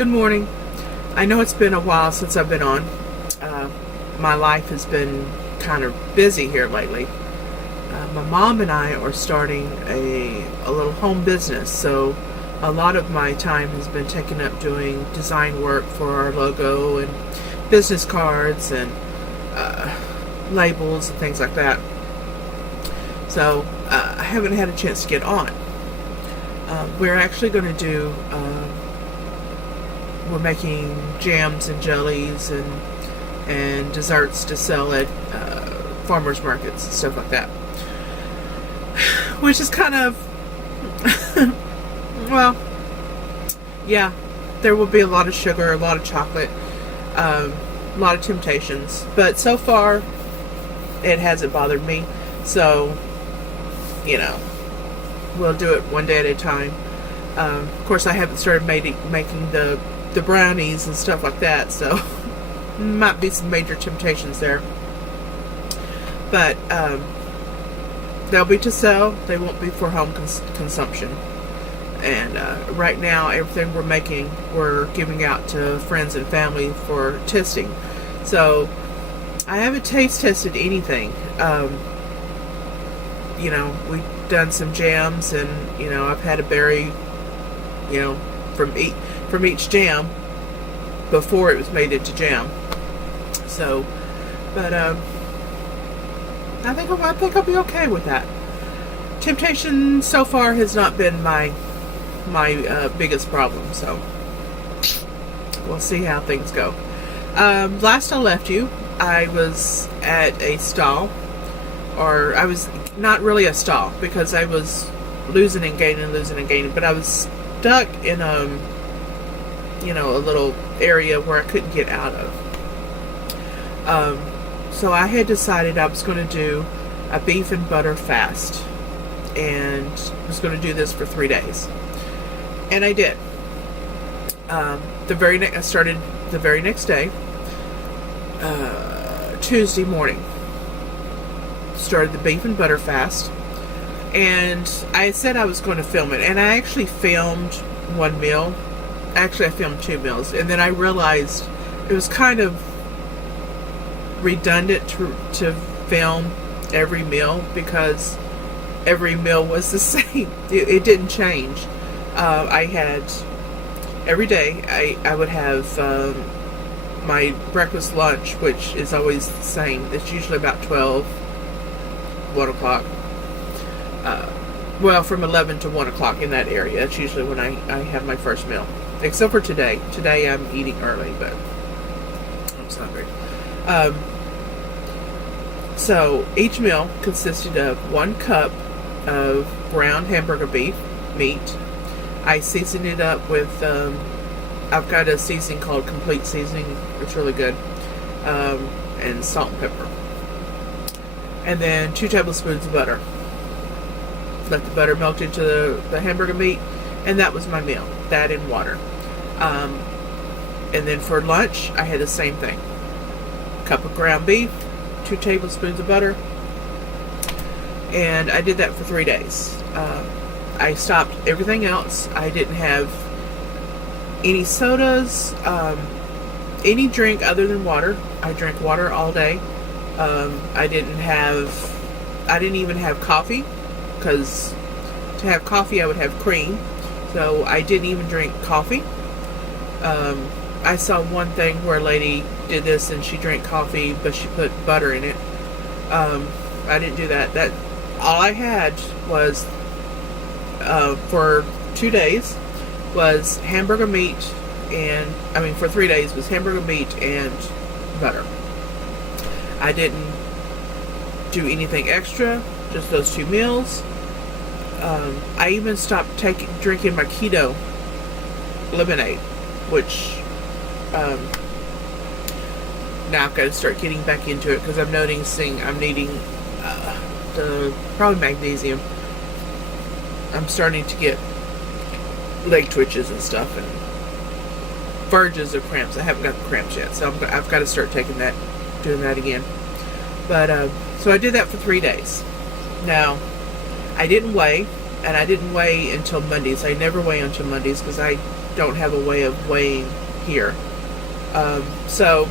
Good morning. I know it's been a while since I've been on. My life has been kind of busy here lately. My mom and I are starting a little home business, so a lot of my time has been taken up doing design work for our logo and business cards and labels and things like that. So I haven't had a chance to get on. We're actually going to do we're making jams and jellies and desserts to sell at farmers markets and stuff like that, which is kind of well, yeah, there will be a lot of sugar, a lot of chocolate, a lot of temptations, but so far it hasn't bothered me. So we'll do it one day at a time. Of course, I haven't started making the brownies and stuff like that, so might be some major temptations there. But they'll be to sell. They won't be for home consumption. And right now, everything we're making, we're giving out to friends and family for testing. So I haven't taste tested anything. We've done some jams, and I've had a berry, from each jam before it was made into jam. So, but I think I'll be okay with that. Temptation so far has not been my biggest problem, so we'll see how things go. Last I left you, I was at a stall, or I was not really a stall because I was losing and gaining, but I was stuck in a little area where I couldn't get out of. So I had decided I was going to do a beef and butter fast, and was going to do this for 3 days, and I did. I started the very next day, Tuesday morning. Started the beef and butter fast, and I said I was going to film it, and I actually filmed one meal. Actually, I filmed 2 meals, and then I realized it was kind of redundant to film every meal because every meal was the same. It didn't change. I had every day I would have my breakfast, lunch, which is always the same. It's usually about 12, 1 o'clock. From 11 to 1 o'clock in that area. That's usually when I have my first meal. Except for today. Today I'm eating early, but I'm so hungry. So each meal consisted of 1 cup of ground hamburger beef meat. I seasoned it up with, I've got a seasoning called Complete Seasoning. It's really good. And salt and pepper. And then 2 tablespoons of butter. Let the butter melt into the hamburger meat, and that was my meal. That and water. And then for lunch, I had the same thing. Cup of ground beef, 2 tablespoons of butter, and I did that for 3 days. I stopped everything else. I didn't have any sodas, any drink other than water. I drank water all day. I didn't even have coffee, because to have coffee I would have cream, so I didn't even drink coffee. I saw one thing where a lady did this and she drank coffee but she put butter in it. I didn't do that. That all I had was for 2 days was hamburger meat, for 3 days was hamburger meat and butter. I didn't do anything extra, just those 2 meals. I even stopped drinking my Keto lemonade, which now I've got to start getting back into it because I'm noticing I'm needing probably magnesium. I'm starting to get leg twitches and stuff and verges of cramps. I haven't got the cramps yet, so I've got to start doing that again. But so I did that for 3 days. Now, I didn't weigh, and I didn't weigh until Mondays. I never weigh until Mondays because I don't have a way of weighing here. So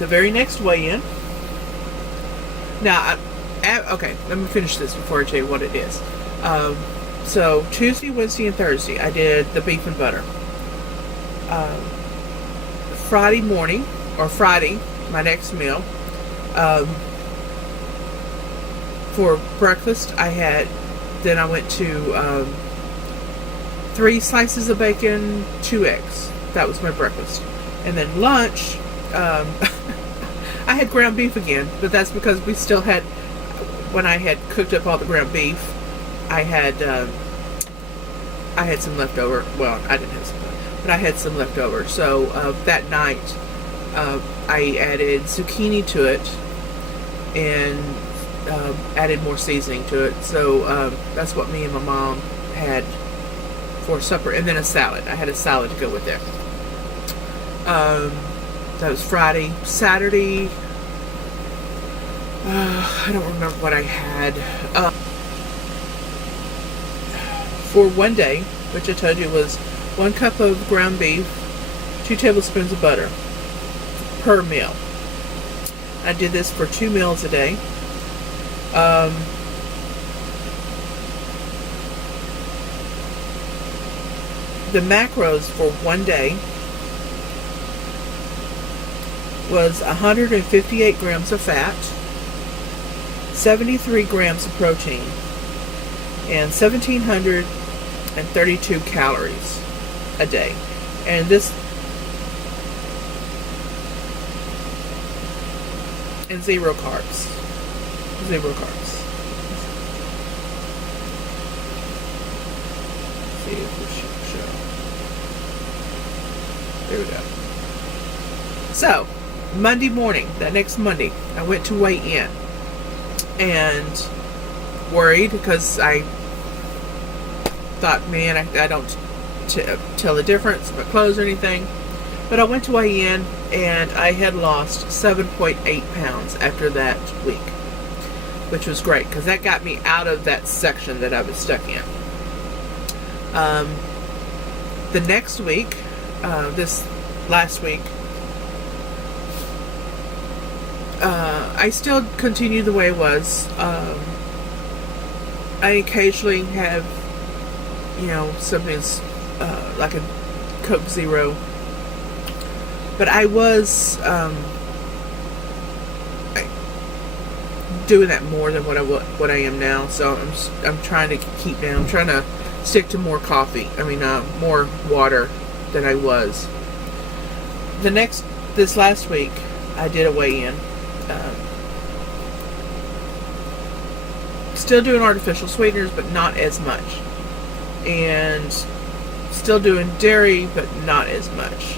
the very next weigh-in. Now, okay, let me finish this before I tell you what it is. So Tuesday, Wednesday, and Thursday, I did the beef and butter. Friday morning, or Friday, my next meal, for breakfast, then I went to 3 slices of bacon, 2 eggs. That was my breakfast. And then lunch, I had ground beef again, but that's because we still had, when I had cooked up all the ground beef, I had some leftover. Well, I didn't have some, but I had some leftover. So that night, I added zucchini to it and added more seasoning to it. So that's what me and my mom had for supper, and then a salad. I had a salad to go with it. That was Friday. Saturday, I don't remember what I had. For one day, which I told you was 1 cup of ground beef, 2 tablespoons of butter per meal. I did this for 2 meals a day. The macros for one day was 158 grams of fat, 73 grams of protein, and 1,732 calories a day. And this, and 0 carbs. 0 carbs. Let's see if this should show. There we go. So, Monday morning, that next Monday, I went to weigh in and worried because I thought, man, I don't tell the difference in my clothes or anything. But I went to weigh in and I had lost 7.8 pounds after that week, which was great because that got me out of that section that I was stuck in. The next week, this last week, I still continue the way I was. I occasionally have, something's like a Coke Zero, but I was doing that more than what I am now. So I'm trying to keep down. I'm trying to stick to more coffee. More water than I was. This last week, I did a weigh-in. Still doing artificial sweeteners, but not as much. And still doing dairy, but not as much.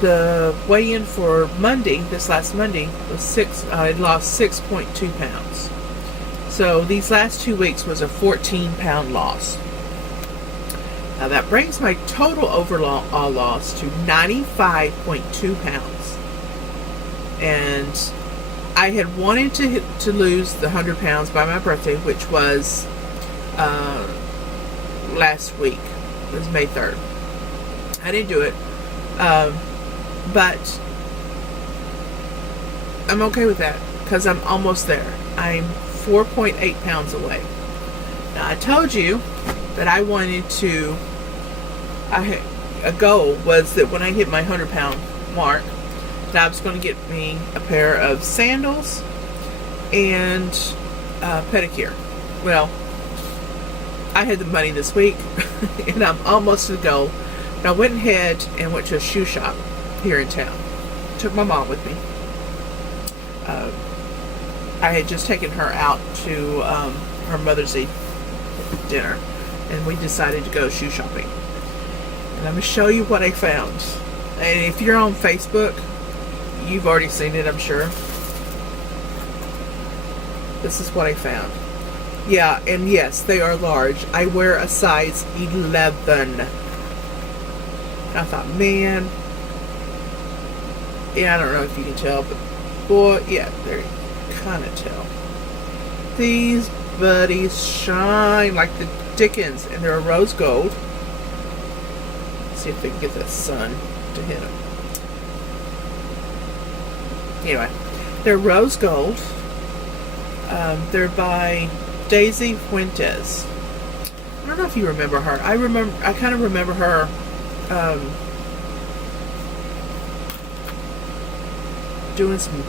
The weigh-in for Monday, this last Monday, was I lost 6.2 pounds. So these last 2 weeks was a 14-pound loss. Now that brings my total overall loss to 95.2 pounds. And I had wanted to lose the 100 pounds by my birthday, which was last week. It was May 3rd. I didn't do it. But I'm okay with that because I'm almost there. I'm 4.8 pounds away. Now, I told you that I wanted to, a goal was that when I hit my 100-pound mark, that I was going to get me a pair of sandals and pedicure. Well, I had the money this week, and I'm almost to the goal. And I went ahead and went to a shoe shop here in town. Took my mom with me. I had just taken her out to her Mother's Day dinner, and we decided to go shoe shopping. And I'm going to show you what I found. And if you're on Facebook, you've already seen it, I'm sure. This is what I found. Yeah, and yes, they are large. I wear a size 11. And I thought, man, yeah, I don't know if you can tell, but boy, yeah, there you kind of tell. These buddies shine like the Dickens, and they're a rose gold. Let's see if they can get the sun to hit them. Anyway, they're rose gold. They're by Daisy Fuentes. I don't know if you remember her. I kind of remember her. Doing some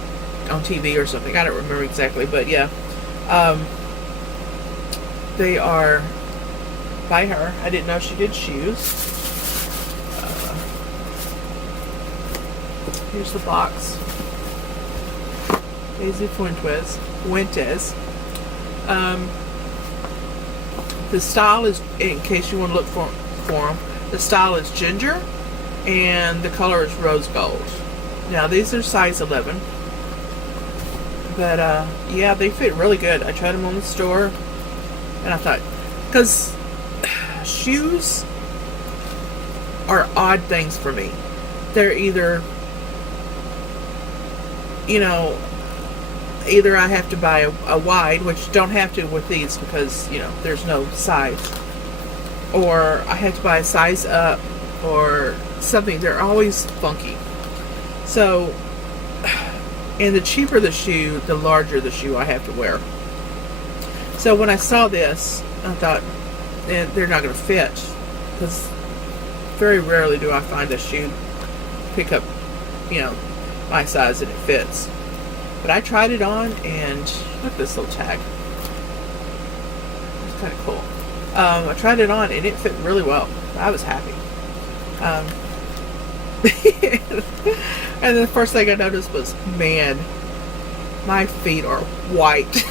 on TV or something. I don't remember exactly, but yeah. They are by her. I didn't know she did shoes. Here's the box. Daisy Fuentes. The style is, in case you want to look for them, the style is ginger, and the color is rose gold. Now these are size 11, but yeah, they fit really good. I tried them on the store, and I thought, because shoes are odd things for me. They're either, either I have to buy a wide, which don't have to with these because, there's no size, or I have to buy a size up or something. They're always funky. So, and the cheaper the shoe, the larger the shoe I have to wear. So when I saw this, I thought, they're not going to fit, because very rarely do I find a shoe pick up, my size and it fits. But I tried it on, and look at this little tag. It's kind of cool. I tried it on, and it fit really well. I was happy. And the first thing I noticed was, man, my feet are white.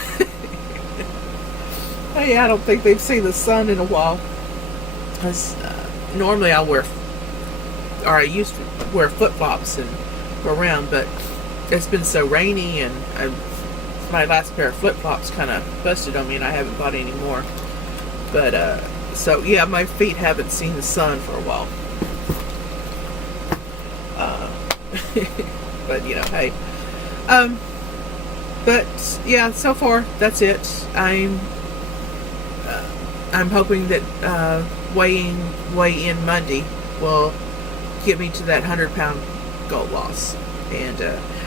Hey, I don't think they've seen the sun in a while. Because normally I used to wear flip-flops and go around, but it's been so rainy, and my last pair of flip-flops kind of busted on me, and I haven't bought any more. But, so yeah, my feet haven't seen the sun for a while. But hey, but yeah, so far that's it. I'm hoping that weigh in Monday will get me to that 100-pound goal loss, and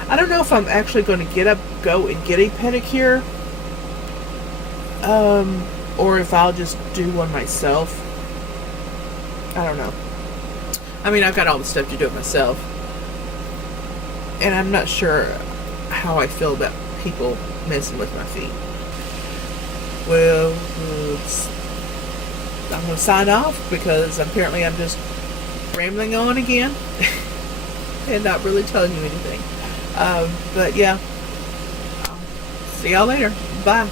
I don't know if I'm actually going to go and get a pedicure, or if I'll just do one myself. I don't know. I mean, I've got all the stuff to do it myself, and I'm not sure how I feel about people messing with my feet. Well, I'm going to sign off, because apparently I'm just rambling on again and not really telling you anything. But yeah, I'll see y'all later. Bye.